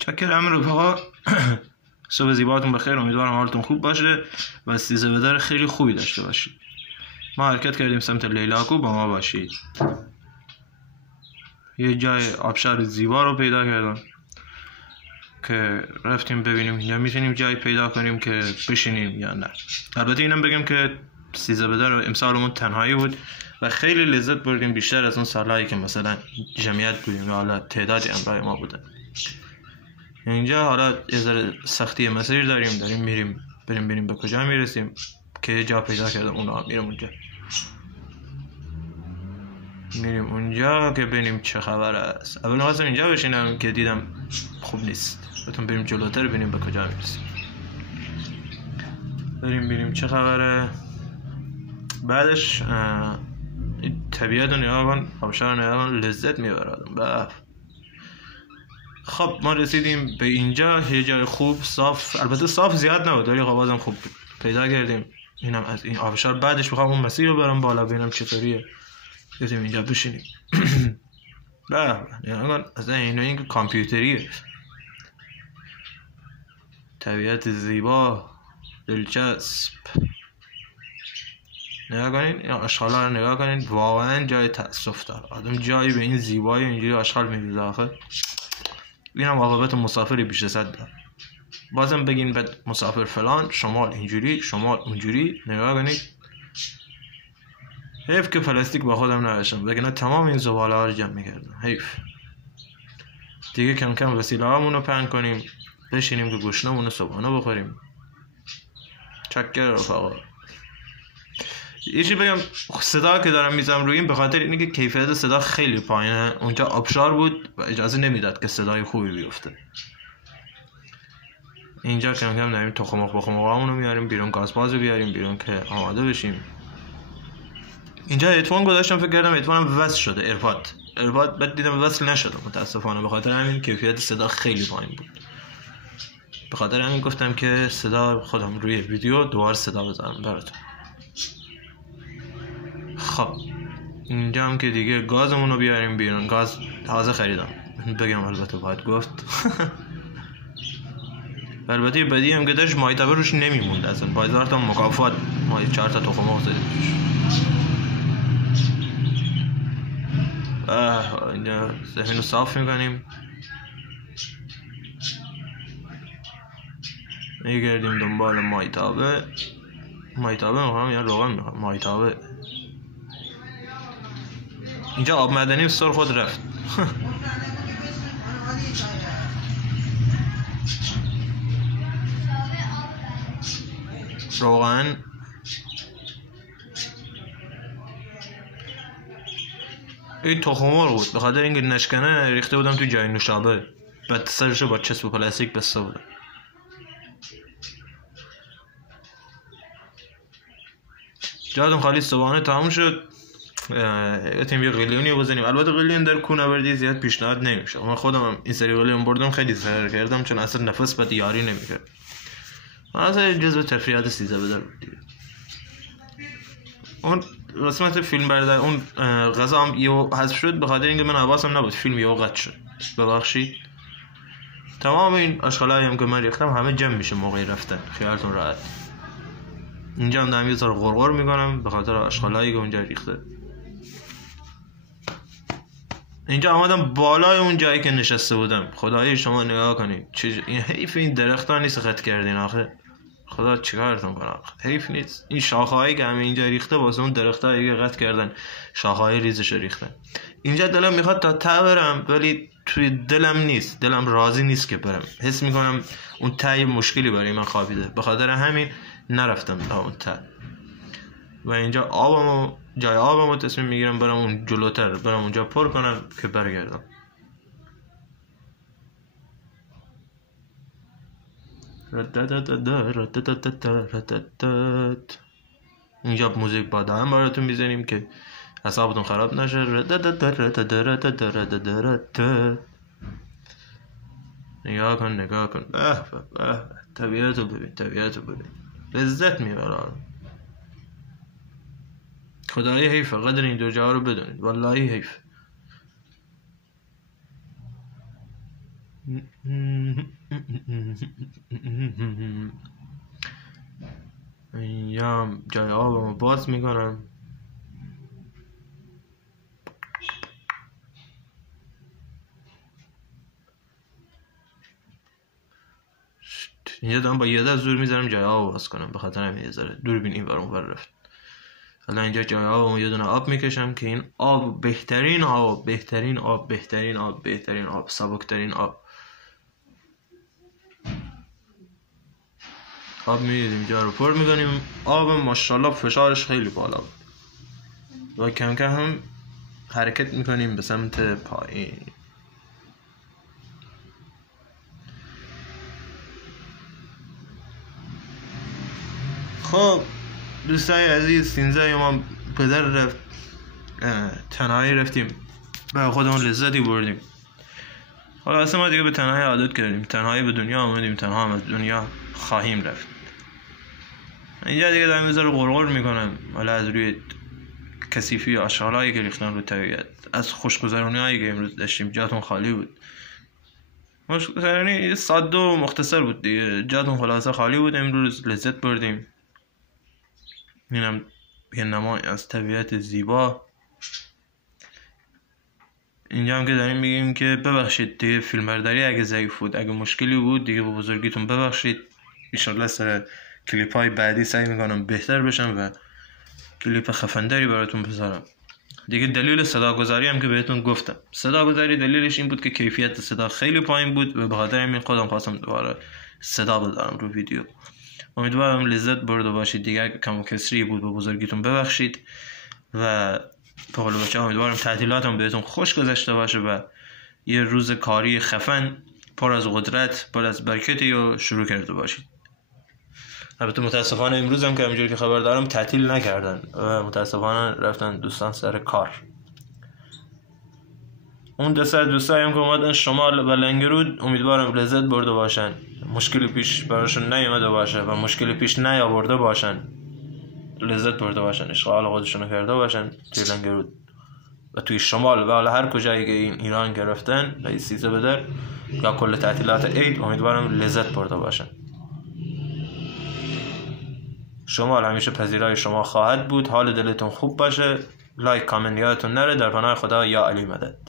چکر همین رفقا. صبح زیباتون بخیر، امیدوارم حالتون خوب باشه و استیزه بدر خیلی خوبی داشته باشید. ما حرکت کردیم سمت لیلاکو، با ما باشید. یه جای آبشار زیبا رو پیدا کردم که رفتیم ببینیم اینجا میتونیم جای پیدا کنیم که بشینیم یا نه. البته اینم بگم که استیزه بدر امسالمون تنهایی بود و خیلی لذت بردیم، بیشتر از اون سالهایی که مثلا جمعیت بودیم و حالا تعدادی همراه ما بودن. اینجا حالا یه ذره سختی مسیر داریم میریم بریم به کجا میرسیم که جا پیدا کردم اونا میریم اونجا که ببینیم چه خبر است. اول خواستم اینجا بشینم که دیدم خوب نیست، بهتون بریم جلوتر ببینیم به کجا میرسیم. بریم چه خبره. بعدش طبیعت رو نگاه کن، آبشار رو نگاه کن، لذت میبره آدم. خب ما رسیدیم به اینجا، یه جای خوب صاف، البته صاف زیاد نبود ولی بازم خوب پیدا کردیم. اینم از این آبشار. بعدش میخوام اون مسیر رو برم بالا ببینم چطوریه، بریم اینجا بشینیم. نگاه کن، اصلا این کامپیوتریه. طبیعت زیبا دلچسب. نگاه کنین این آشغالا رو نگاه کنین، واقعا جای تأسف داره. آدم جایی به این زیبایی اینجوری آشغال می‌ریزه آخه. اینم عاقبت مسافری بیش از 100 داره. بازم بگین بعد مسافر فلان، شمال اینجوری، شمال اونجوری. نگاه کنید، حیف که پلاستیک با خودم نداشتم، وگرنه تمام این زباله ها رو جمع میکردم. حیف. دیگه کم کم وسیله هامون رو پهن کنیم، بشینیم که گوشنمون رو صبحانه بخوریم. چکر رفقا. یه چی بگم، صدا که دارم میزم روی این به خاطر اینه که کیفیت صدا خیلی پایینه. اونجا آبشار بود و اجازه نمیداد که صدای خوبی بیفته. اینجا کم کم داریم تخم مرغ رو میاریم بیرون، گازباز رو بیاریم بیرون که آماده بشیم. اینجا ایرفون گذاشتم، فکر کردم ایرفونم وصل شده، ایرپاد بعد دیدم وصل نشده متاسفانه. به خاطر همین کیفیت صدا خیلی پایین بود. به خاطر همین گفتم که صدا خودم روی ویدیو دوباره صدا بزنم براتون. خب اینجا هم که دیگه گازمون رو بیاریم بیرون. گاز تازه خریدم بگم، البته باید گفت. البته بدی هم که داشت مایتابه روش نمیموند، اصلا بازار تا مکافات ما 4 تا تخم مرغ زدیم. اینجا زمین رو صاف میکنیم، میگردیم دنبال مایتابه میخوام یا روغن میخوام. مایتابه اینجا آب معدنی سر خود رفت. روغن این تخم مرغ بود، به خاطر اینکه نشکنه ریخته بودم تو جای نوشابه، بعد سرشو با چسب پلاستیک بسته بودم. جادم خالی صبحانه تموم شد. گفتیم یه قلیونی بزنیم. البته قلیون در کوهنوردی زیاد پیشنهاد نمیشه. من خودم این سری قلیون بردم خیلی ضرر کردم، چون اصلا نفس بد یاری نمیکرد. اصلا جزو تفریحات استیزه بدر بود دیگه. اون قسمت فیلم بردار اون غذا هم یهو حذف شد به خاطر اینکه من حواسم نبود فیلم یهو قطع شد. ببخشید. تمام این آشغالایی هم که من ریختم همه جمع میشه موقع رفتن، خیالتون راحت. اینجا هم دارم یه ذره غرغر میکنم به خاطر آشغالایی که اونجا ریخته. اینجا آمدم بالای اون جایی که نشسته بودم. خدای شما نگاه کنید، این حیف این درخت ها نیست خط کردین آخه. خدا چیکارتون کنه آخه. حیف نیست این شاخه‌هایی که همه اینجا ریخته واسه اون درختایی که قطع کردن، شاخه‌های ریزش ریختن. اینجا دلم میخواد تا ته برم ولی توی دلم نیست، دلم راضی نیست که برم. حس میکنم اون ته مشکلی برای من خوابیده، به خاطر همین نرفتم تا اون ته. و اینجا جای آبمو تصمیم میگیرم برم اون جلوتر، برم اونجا پر کنم که برگردم. اینجا موزیک بادا هم براتون میزنیم که اعصابتون خراب نشه. نگاه کن طبیعتو ببین لذت میبره. خدایی حیفه، قدر این دو جا رو بدونید، والله حیف. اینجا جای آبمو باز میکنم. اینجا دارم با یه دست زور میذارم جای آب باز کنم، به خاطر همین یه ذره دوربین این ور اون ور رفت. حالا اینجا جای آبمو یه دونه آب میکشم که این آب بهترین آب، بهترین آب، بهترین آب، بهترین آب، سبکترین آب میدیم اینجا رو پر میکنیم. آب ماشاءالله فشارش خیلی بالا بود و کم کم هم حرکت میکنیم به سمت پایین. خب دوستای عزیز، 13 ما پدر رفت، تنهایی رفتیم، به خودمون لذتی بردیم. حالا اصلا ما دیگه به تنهایی عادت کردیم، تنهایی به دنیا آمدیم، تنها هم از دنیا خواهیم رفت. اینجا دیگه دارم میذاره غرغر میکنم، حالا از روی کثیفی آشغالایی که ریختن رو طبیعت، از خوشگذرانی هایی که امروز داشتیم. جاتون خالی بود، خوشگذرانی ساده و مختصر بود دیگه، جاتون خلاصه خالی بود. امروز لذت بردیم. اینم یه نمای از طبیعت زیبا. اینجا هم که داریم میگیم که ببخشید دیگه فیلمبرداری اگه ضعیف بود، اگه مشکلی بود دیگه با بزرگیتون ببخشید. انشالله سر کلیپ های بعدی سعی میکنم بهتر بشم و کلیپ خفندری براتون بذارم دیگه. دلیل صداگذاری هم که بهتون گفتم، صداگذاری دلیلش این بود که کیفیت صدا خیلی پایین بود و به خاطر همین خودم خواستم دوباره صدا بذارم رو ویدیو. امیدوارم لذت برده باشید دیگه. اگه کم و کسری بود به بزرگیتون ببخشید و به قول بچه‌ها امیدوارم تعطیلاتم بهتون خوش گذشته باشه و یه روز کاری خفن پر از قدرت، پر از برکتی رو شروع کرده باشید. البته متاسفانه امروز هم که همونجوری که خبر دارم تعطیل نکردن و متاسفانه رفتن دوستان سر کار. اون دوستایی هم که اومدن شمال و لنگرود امیدوارم لذت برده باشن، مشکلی پیش براشون نیامده باشه و مشکلی پیش نیاورده باشن، لذت برده باشن، اشغال خودشونو کرده باشن توی لنگرود و توی شمال و حالا هر کجایی که این ایران گرفتن و 13 بدر یا کل تعطیلات عید امیدوارم لذت برده باشن. شمال همیشه پذیرای شما خواهد بود. حال دلتون خوب باشه. لایک کامنت یادتون نره. در پناه خدا، یا علی مدد.